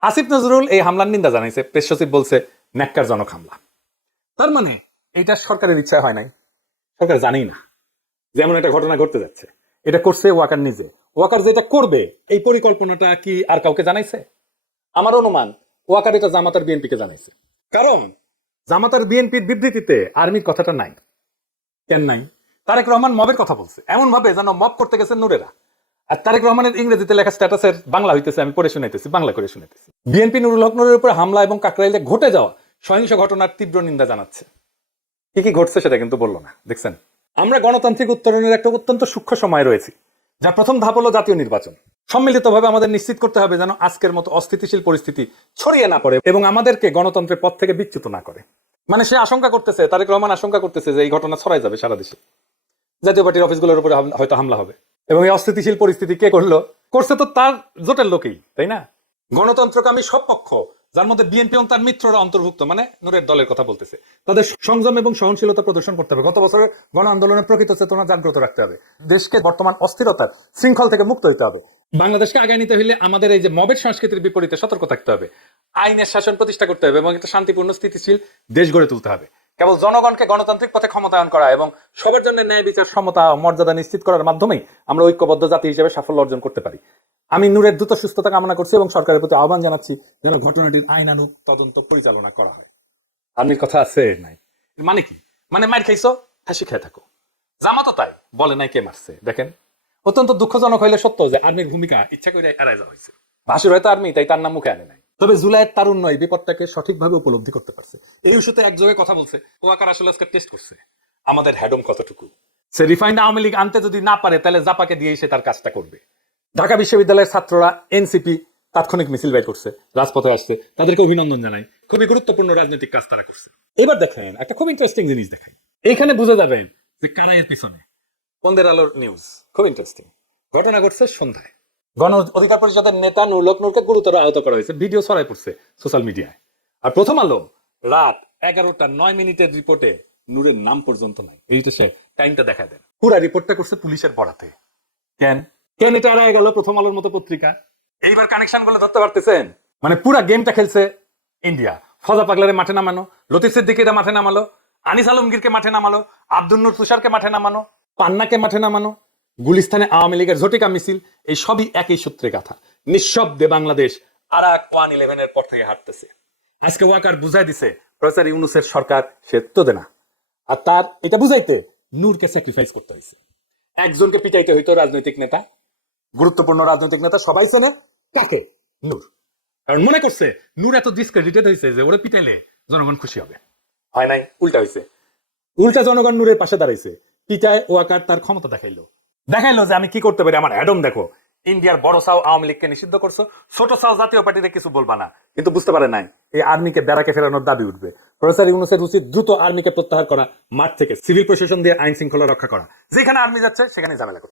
আসিফ নজরুল এই হামলার নিন্দা জানাইছে। প্রেস সচিব বলছে, ন্যাক্কারজনক হামলা। তার মানে এটা সরকারের ইচ্ছা হয় নাই। সরকার জানেই না যেমন একটা ঘটনা ঘটতে যাচ্ছে। এটা করছে ওয়াকার নিজে। ওয়াকার যেটা করবে, এই পরিকল্পনাটা কি আর কাউকে জানাইছে? আমার অনুমান, ওয়াকার এটা জামাতার বিএনপিকে জানাইছে। কারণ জামাতার বিএনপির বিবৃতিতে আর্মির কথাটা নাই। কেন নাই? তারেক রহমান মবের কথা বলছে। এমন ভাবে যেন মব করতে গেছে নুরেরা। আর তারেক রহমানের ইংরেজিতে লেখা স্ট্যাটাসের বাংলা হইতেছে, আমি পড়ে শুনাইতেছি, বাংলা করে শুনাইতেছি। বিএনপি নুরুল হক নুরের উপর হামলা এবং কাকরাইলে ঘটে যাওয়া সহিংস ঘটনার তীব্র নিন্দা জানাচ্ছে। কি কি ঘটছে সেটা কিন্তু বলল না, দেখছেন? আমরা গণতান্ত্রিক উত্তরণের একটা অত্যন্ত সূক্ষ্ম সময় রয়েছি, যা প্রথম ধাপ হলো জাতীয় নির্বাচন। সম্মিলিতভাবে আমাদের নিশ্চিত করতে হবে যেন আজকের মতো অস্থিতিশীল পরিস্থিতি ছড়িয়ে না পড়ে এবং আমাদেরকে গণতন্ত্রের পথ থেকে বিচ্যুত না করে। মানে সে আশঙ্কা করতেছে, তারেক রহমান আশঙ্কা করতেছে যে এই ঘটনা ছড়াই যাবে সারা দেশে। জাতীয় পার্টির অফিসগুলোর উপরে হয়তো হামলা হবে। এবং এই অস্থিতিশীল পরিস্থিতি কে করল? করছে তো তার জোটের লোকেই, তাই না? গণতন্ত্রকামী সব পক্ষ, যার মধ্যে বিএনপি এবং তার মিত্ররা অন্তর্ভুক্ত মানে নূরের দলের কথা বলতেছে, তাদের সংযম এবং সহনশীলতা প্রদর্শন করতে হবে। গত বছরের গণ আন্দোলনের প্রকৃত চেতনা জাগ্রত রাখতে হবে। দেশকে বর্তমান অস্থিরতার শৃঙ্খল থেকে মুক্ত হতে হবে। বাংলাদেশকে আগায় নিতে হলে আমাদের এই যে মবের সংস্কৃতির বিপরীতে সতর্ক থাকতে হবে। আইনের শাসন প্রতিষ্ঠা করতে হবে এবং একটা শান্তিপূর্ণ, স্থিতিশীল দেশ গড়ে তুলতে হবে। কেবল জনগণকে গণতান্ত্রিক পথে ক্ষমতায়ন করা এবং সবার জন্য ন্যায় বিচার সমতা মর্যাদা নিশ্চিত করার মাধ্যমেই আমরা ঐক্যবদ্ধ জাতি হিসেবে সাফল্য অর্জন করতে পারি। আমি নূরের দ্রুত সুস্থতা কামনা করছি এবং সরকারের প্রতি আহ্বান জানাচ্ছি যেন ঘটনাটির আইনানুগ তদন্ত পরিচালনা করা হয়। আর্মির কথা আছে নাই। মানে কি? মানে মার খাইছো হাসি খেয়ে থাকো। জামাতো তাই বলে নাই কে মারছে। দেখেন অত্যন্ত দুঃখজনক হইলে সত্য যে আর্মির ভূমিকা ইচ্ছা করে এড়াই যাওয়া হয়েছে ভাসুর হয়তো আর্মি তাই তার নাম মুখে আনে নাই। তবে জুলাইয়ের তারুণ্য এই বিপদটাকে সঠিকভাবে উপলব্ধি করতে পারছে। এই ইস্যুতে একযোগে কথা বলছে। ওয়াকার আসলে আজকে টেস্ট করছে। আমাদের হ্যাডম কতটুকু? সে রিফাইন্ড আওয়ামী লীগ আনতে যদি না পারে, তাহলে জাপাকে দিয়েই সে তার কাজটা করবে। ঢাকা বিশ্ববিদ্যালয়ের ছাত্ররা এনসিপি তাৎক্ষণিক মিছিল বের করছে, রাজপথে আসছে, তাদেরকে অভিনন্দন জানাই। খুবই গুরুত্বপূর্ণ রাজনৈতিক কাজ তারা করছে। এবার দেখেন, একটা খুব ইন্টারেস্টিং জিনিস দেখেন। এইখানে বুঝে যাবেন যে কারা এর পিছনে? পন্দের আলোর নিউজ খুব ইন্টারেস্টিং ঘটনা ঘটছে সন্ধ্যায়। গণ অধিকার পরিষদের নেতা নুরলক নূরকে গুরুতর আহত করা হয়েছে। ভিডিও ছড়াই পড়ছে সোশ্যাল মিডিয়ায়। আর প্রথম আলো রাত এগারোটা নয় মিনিটের রিপোর্টে নূরের নাম পর্যন্ত নাই। এই তো সে টাইমটা দেখা দেন। পুরা রিপোর্টটা করছে পুলিশের বরাতে। কেন? কেন এটা এড়ায় গেল প্রথম আলোর মতো পত্রিকা? এইবার কানেকশনগুলো ধরতে পারতেছেন? মানে পুরা গেমটা খেলছে ইন্ডিয়া। ফজা পাগলারে মাঠে নামানো, লতিফ সিদ্দিকিরা মাঠে নামালো, আনিস আলমগীরকে মাঠে নামালো, আব্দুল নূর তুষারকে মাঠে নামানো, পান্নাকে মাঠে নামানো গুলিস্তানে আওয়ামী লীগের ঝটিকা মিছিল, এই সবই একই সূত্রে গাথা। নিঃশব্দে বাংলাদেশ আর এক ওয়ান ইলেভেনের পর থেকে হাঁটতেছে আজকে ওয়াকার বুঝাই দিছে, প্রফেসর ইউনুসের সরকার সে তো দেনা। আর তার এটা বুঝাইতে নূরকে স্যাক্রিফাইস করতে হয়েছে। একজনকে পিটাইতে হইতো রাজনৈতিক নেতা, গুরুত্বপূর্ণ রাজনৈতিক নেতা সবাই চেনে, কাকে? নূর। কারণ মনে করছে, নূর এত ডিসক্রেডিটেড হয়েছে যে ওরে পিটাইলে জনগণ খুশি হবে। হয় নাই, উল্টা হয়েছে উল্টা জনগণ নূরের পাশে দাঁড়াইছে। পিটায় ওয়াকার তার ক্ষমতা দেখাইলো। দেখাইলো যে আমি কি করতে পারি? আমার অ্যাডম দেখো, ইন্ডিয়ার বড় সাও আওয়ামী লীগকে নিষিদ্ধ করছ, ছোট সাও জাতীয় পার্টিতে কিছু বলবা না। কিন্তু বুঝতে পারে নাই, এই আর্মিকে বেড়াকে ফেরানোর দাবি উঠবে। প্রফেসর ইউনুসের উচিত দ্রুত আর্মিকে প্রত্যাহার করা, মাঠ থেকে, সিভিল প্রশাসন দিয়ে আইন শৃঙ্খলা রক্ষা করা। যেখানে আর্মি যাচ্ছে সেখানে ঝামেলা